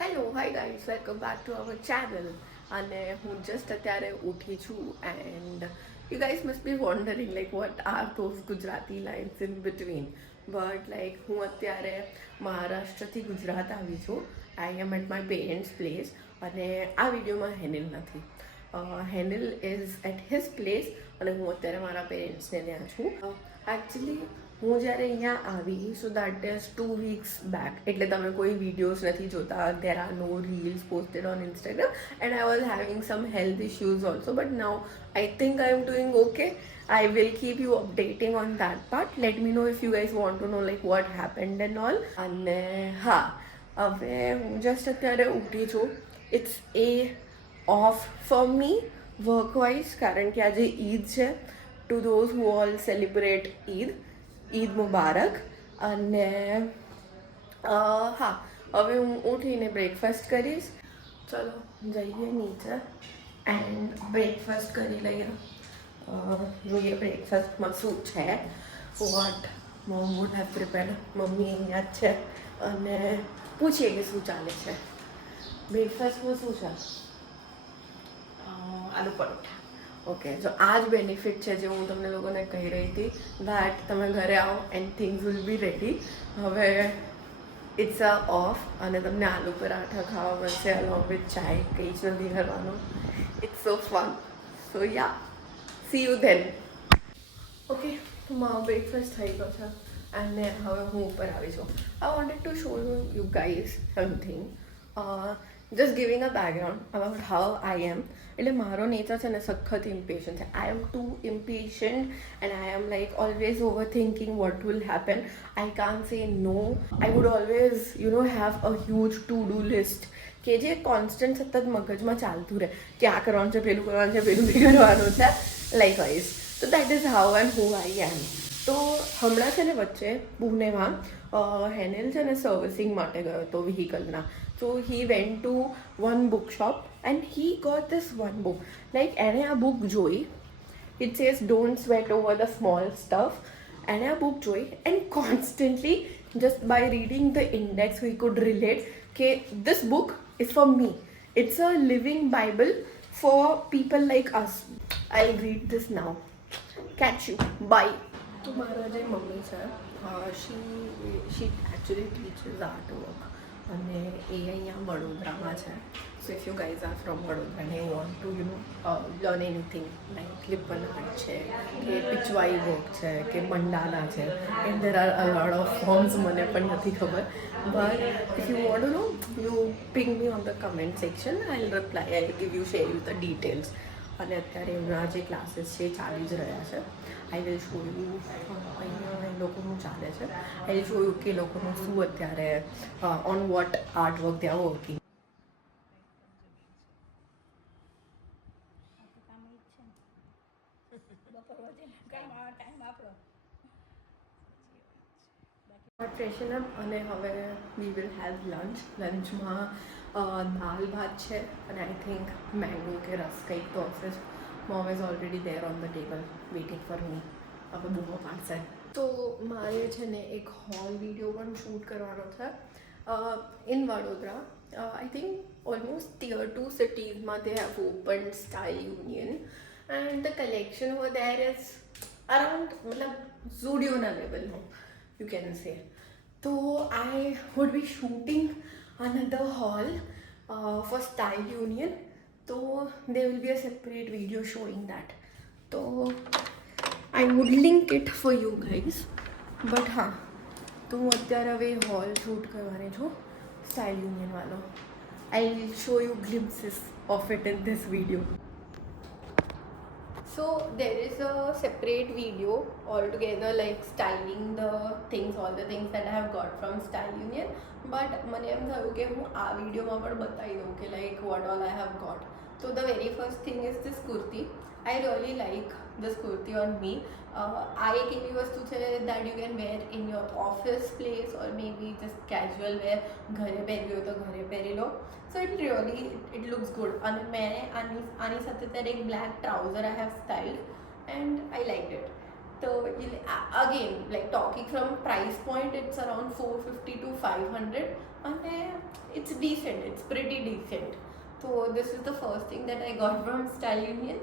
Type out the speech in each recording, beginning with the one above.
Hello hi guys welcome back to our channel. અને હું just અત્યારે ઉઠી છું and you guys must be wondering like what are those Gujarati lines in between. But like હું અત્યારે મહારાષ્ટ્રથી ગુજરાત આવી છું. I am at my parents place અને આ વિડીયોમાં હેનિલ નથી. Henil is at his place અને હું અત્યારે મારા પેરેન્ટ્સને ત્યાં છું. એકચ્યુઅલી હું જ્યારે અહીંયા આવી so that is 2 weeks back, એટલે તમે કોઈ વિડીયોઝ નથી જોતા. There are no reels posted on Instagram and I was having some health issues also, but now I think I am doing okay. I will keep you updating on that part. Let me know if you guys want to know like what happened and all. અને હા, હવે હું just અત્યારે ઉઠી છું. It's a off for me work wise, કારણ કે આજે ઈદ છે. To those who all celebrate Eid Mubarak. અને હા, હવે હું ઉઠીને બ્રેકફાસ્ટ કરીશ. ચલો જઈએ નીચે એન્ડ બ્રેકફાસ્ટ કરી લઈએ. જોઈએ બ્રેકફાસ્ટમાં શું છે. What mom would have prepared. મમ્મી અહીંયા જ છે અને પૂછીએ કે શું ચાલે છે. બ્રેકફાસ્ટમાં શું છે? આલુ પરોઠા. ઓકે, જો આ જ બેનિફિટ છે જે હું તમને લોકોને કહી રહી હતી, દેટ તમે ઘરે આવો and things will be ready. હવે ઇટ્સ અ ઓફ અને તમને આલુ પરાઠા ખાવા મળશે અલોંગ વિથ ચાય. કંઈ જ નથી કરવાનું. It's so fun. So yeah, see you then. Okay, તો મારો બ્રેકફાસ્ટ થઈ ગયો છે અને હવે હું ઉપર આવી છું. I wanted to show you guys something. Just giving a background about how I am. એટલે મારો નેચર છે ને સખત ઇમ્પેશન્ટ છે. I am too impatient and I am like always over thinking what will happen. I can't say no. I would always have a huge to do list કે જે constant સતત મગજમાં ચાલતું રહે કે આ કરવાનું છે, પેલું કરવાનું છે, પેલું બી કરવાનું છે, લાઈક વાઇઝ. તો that is how and who I am. તો હમણાં છે ને વચ્ચે પુણેમાં હેનેલ છે ને સર્વિસિંગ માટે ગયો હતો વ્હીકલના. So he went to one book shop and he got this one book. Like એણે આ બુક જોઈ. It says don't sweat over the small stuff. એણે આ બુક જોઈ and constantly just by reading the index we could relate કે this book is for me. It's a living Bible for people like us. I read this now. Catch you bye. તો મારા જે mummy છે, she actually teachers art work અને એ અહીંયા વડોદરામાં છે. So if you guys are from Vadodara અને you want to learn anything like Lippan art છે કે પિચવાઈ વર્ક છે કે મંડાલા છે, and there are a lot of forms, મને પણ નથી ખબર. But if you want to know, you ping me on the comment section. I will reply. I will give you share you the details. અને અત્યારે એમના જે classes છે એ ચાલી જ રહ્યા છે. આઈ વિલ શો યુ અહીંયા એ લોકોનું ચાલે છે. આઈ વિલ શો યુ કે લોકોનું શું અત્યારે on vote art work they are working. Freshen up અને હવે વી વિલ હેવ લંચ. લંચમાં દાલ ભાત છે અને આઈ થિંક મેંગો કે રસ કંઈક તો હશે જ. Mom is already there on the table waiting for me. હવે બૂમો પાડશે. તો મારે છે ને એક હોલ વિડીયો પણ શૂટ કરવાનો છે in Vadodara. I think almost tier 2 સિટીઝમાં they have open Style Union and the collection over there is around મતલબ ઝુડિયોના લેવલનું you can say. So I would be shooting another haul for Style Union. So there will be a separate video showing that. So I would link it for you guys. But हाँ, तो હું અત્યારે હવે hall shoot કરવાની છું Style Union વાળો. I will show you glimpses of it in this video. So there is a separate video altogether like styling the things, all the things that I have got from Style Union. But મને એમ થયું કે હું આ વિડીયોમાં પણ બતાવી દઉં કે like what all I have got. So the very first thing is this kurti. I really like this kurti on me. આ એક એવી વસ્તુ છે that you can wear in your office place or maybe just casual wear. ઘરે પહેરવી હોય તો ઘરે પહેરી લો. So it looks good. અને મેં આની સાથે ત્યારે એક black trouser I have styled and I liked it. So again, like talking from price point, it's around 450 to 500. અને it's decent, it's pretty decent. So this is the first thing that I got from Style Union.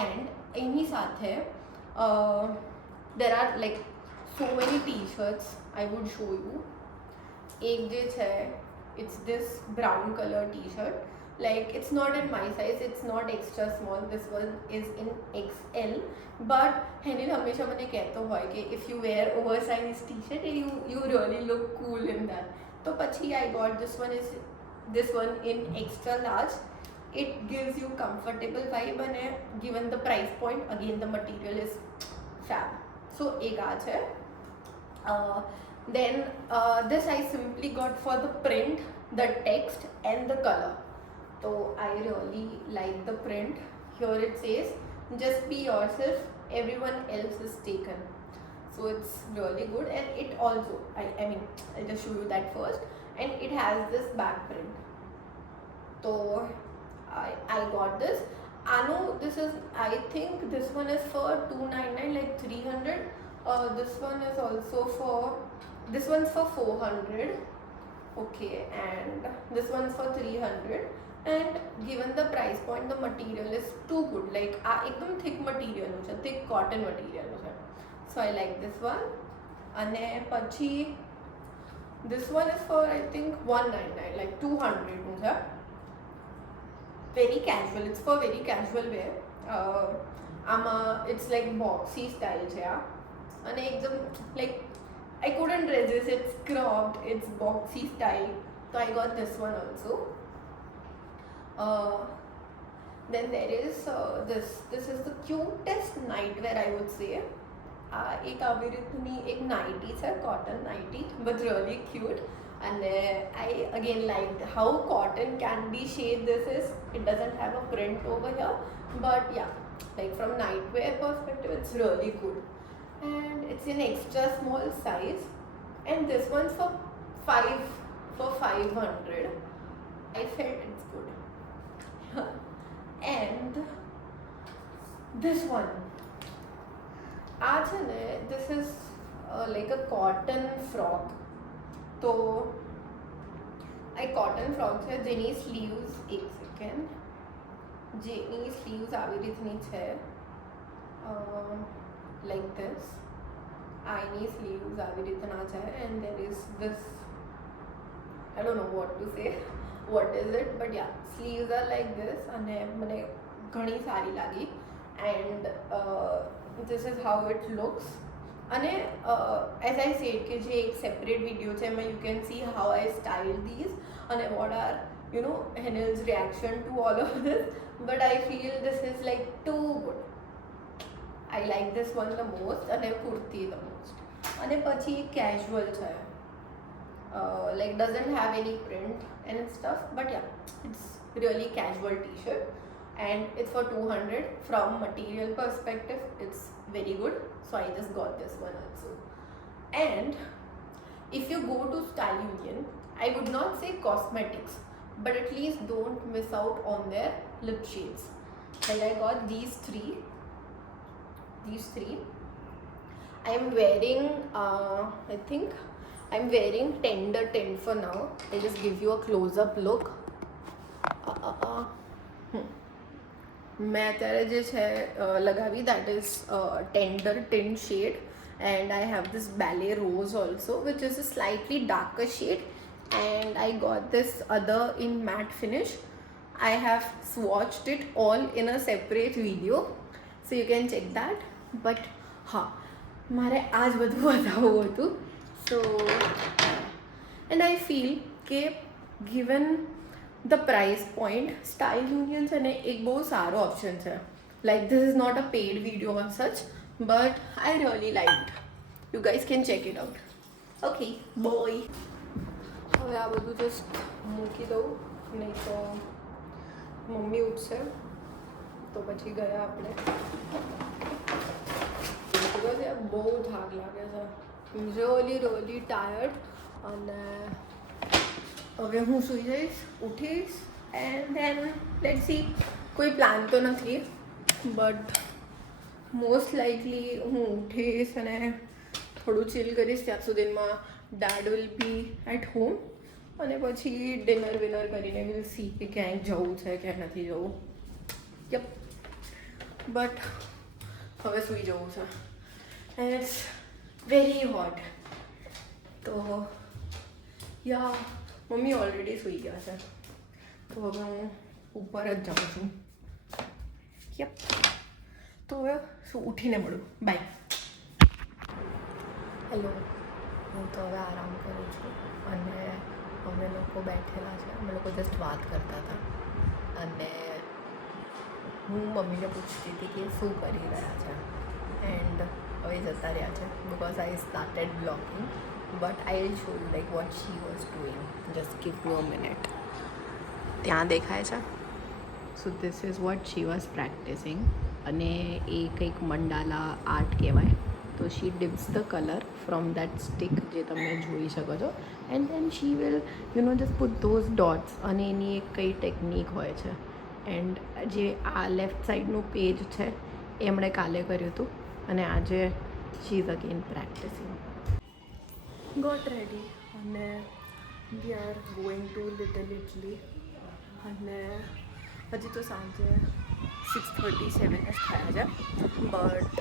And એની સાથે there are like so many t-shirts. I would show you. એક જે છે, it's this brown color t-shirt. Like it's not in my size, it's not extra small, this one is in XL. But Henil હંમેશા મને કહેતો હોય કે if you wear oversized t-shirt you really look cool in that. તો પછી I got this one in extra large. It gives you comfortable vibe and given the price point, again the material is fab. So ek aa chhe. Then this I simply got for the print, the text and the color. So I really like the print. Here it says just be yourself, everyone else is taken. So it's really good. And it also, I mean I'll just show you that first. And it has this back print. So I got this. I know this is, I think this one is for 299, like 300. This one is also for, this one's for 400. Okay, and this one's for 300. And given the price point, the material is too good. Like ekdam thick material નું છે, thick cotton material નું છે. So I like this one. અને પછી this one is for I think 199, like 200 નું છે. Very casual, it's for very casual wear. It's like boxy style છે આ, અને એકદમ like I couldn't resist, it's cropped, it's boxy style. So I got this one also. Then there is this is the cutest nightwear I would say. એક આવી રીતની એક nightie છે, cotton nighty, but really cute. And I again liked how cotton candy shade this is. It doesn't have a print over here, but yeah, like from nightwear perspective it's really good. And it's in extra small size, and this one's for 500. I felt it's good. And this one, this is like a cotton frock. તો આ cotton frock છે જેની sleeves, એક second, જેની sleeves આવી રીતની છે, like this. આની સ્લીવ્સ આવી રીતના છે, and there is this, I don't know what to say, what is it, but yeah, sleeves are like this. અને મને ઘણી સારી લાગી. And this is how it looks. અને as I said કે જે એક separate video છે એમાં you can see how I styled these અને what are, you know, Henil's reaction to all of this. But I feel this is like too good. I like this one the most અને kurti the most. અને પછી casual છે, like doesn't have any print and stuff, but yeah, it's really casual t-shirt. And it's for 200. From material perspective it's very good, so I just got this one also. And if you go to Style Union, I would not say cosmetics, but at least don't miss out on their lip shades. Like I got these three. I am wearing I think I'm wearing Tender Tint for now. I'll just give you a close-up look. मैं અત્યારે જે છે લગાવી, that is Tender Tint shade, and I have this Ballet Rose also, which is a slightly darker shade, and I got this other in matte finish. I have swatched it all in a separate video, so you can check that. But હા, મારે આ જ બધું બતાવવું હતું. So and I feel કે given the price point, Style Union છે ને એક બહુ સારો ઓપ્શન છે. Like this is not a paid video or such, but I really liked. You guys can check it out. Okay, bye. હવે આ બધું જસ્ટ મૂકી દઉં, નહીં તો મમ્મી ઉઠશે. તો પછી ગયા આપણે. બહુ થાક લાગે છે, really tired. અને હવે હું સૂઈ જઈશ, ઉઠીશ, and then let's see. કોઈ પ્લાન તો નથી, but most likely હું ઉઠીશ અને થોડું ચિલ કરીશ. ત્યાં સુધીમાં dad will be at home. અને પછી ડિનર વિનર કરીને વિલ સી કે ક્યાંય જવું છે ક્યાંય નથી જવું. યપ, બટ હવે સૂઈ જવું છે એન્ડ ઇટ્સ વેરી હોટ. તો યા મમ્મી ઓલરેડી સૂઈ ગયા છે, તો હવે હું ઉપર જ જાઉં છું. યપ, તો હવે શું ઉઠીને મળું. બાય. હેલો, હું તો હવે આરામ કરું છું અને અમે લોકો બેઠેલા છે. અમે લોકો જસ્ટ વાત કરતા હતા અને હું મમ્મીને પૂછતી હતી કે શું કરી રહ્યા છે એન્ડ હવે જતા રહ્યા છે because I started blogging. But I will show you like what she was doing. Just give you a minute. ત્યાં દેખાય છે. So this is what she was practicing અને એ કંઈક મંડાલા આર્ટ કહેવાય. તો she dips the colour from that stick જે તમે જોઈ શકો છો and then she will just put those dots. અને એની એક કઈ ટેકનિક હોય છે એન્ડ જે આ લેફ્ટ સાઈડનું પેજ છે એ એમણે કાલે કર્યું હતું અને આજે she is again practicing. Got ready અને we are going to Little Italy. અને હજી તો સાંજે 6:37 જ થયા છે બટ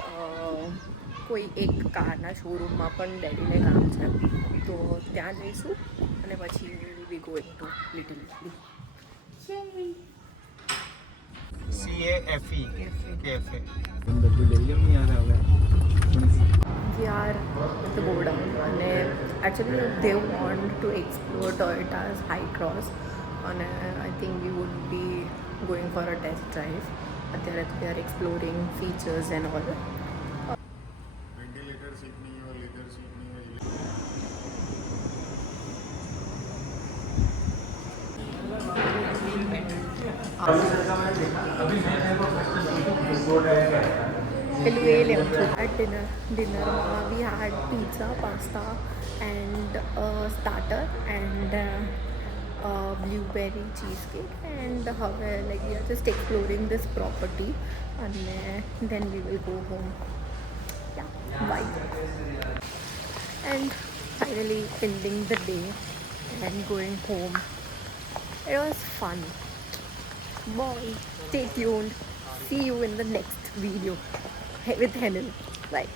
કોઈ એક કારના શોરૂમમાં પણ ડેડીને કામ છે તો ત્યાં જઈશું અને પછી will be going to Little Italy. CAFE cafe. We are at the Godown અને actually they want to explore Toyota's high cross અને I think we would be going for a test drive. અત્યારે we are exploring features and all. Ventilator seat नहीं है और leather seat नहीं है. પેલું એ લેવું છું. એટ ડિનરમાં we had pizza, pasta and starter and blueberry cheese cake and હવે like we are just exploring this property અને then we will go home. Yeah bye. And finally ending the day and going home. It was fun. Bye. Stay tuned. See you in the next video with Henil. Bye.